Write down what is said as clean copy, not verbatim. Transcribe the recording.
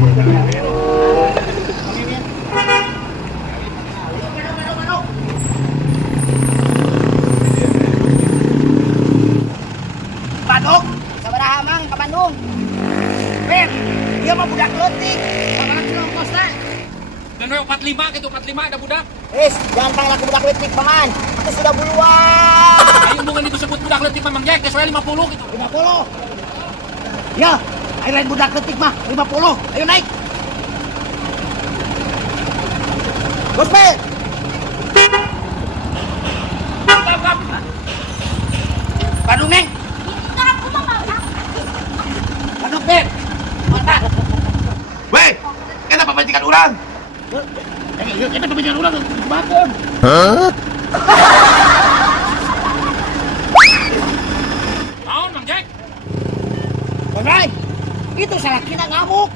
Bandung, sabaraha mang ke Bandung. Ben, dia mah budak leutik. Sabaraha kilo ongkosna? Dan 45 gitu, 45 ada budak. Jangan panggil aku budak leutik, paman. Aku sudah buluan. Ayo bukan disebut budak letik Mang Jack, kecuali 50 gitu. 50. Ya, ayo lain budak leutik mah 50. Ayo naik. Gospel. Bandung, Neng. Bandung, Ben. Mata. Weh, kita pemajikan orang. Kita pemajikan orang makan. Naon Mang Jack? Bang Rai, itu salah kita ngamuk.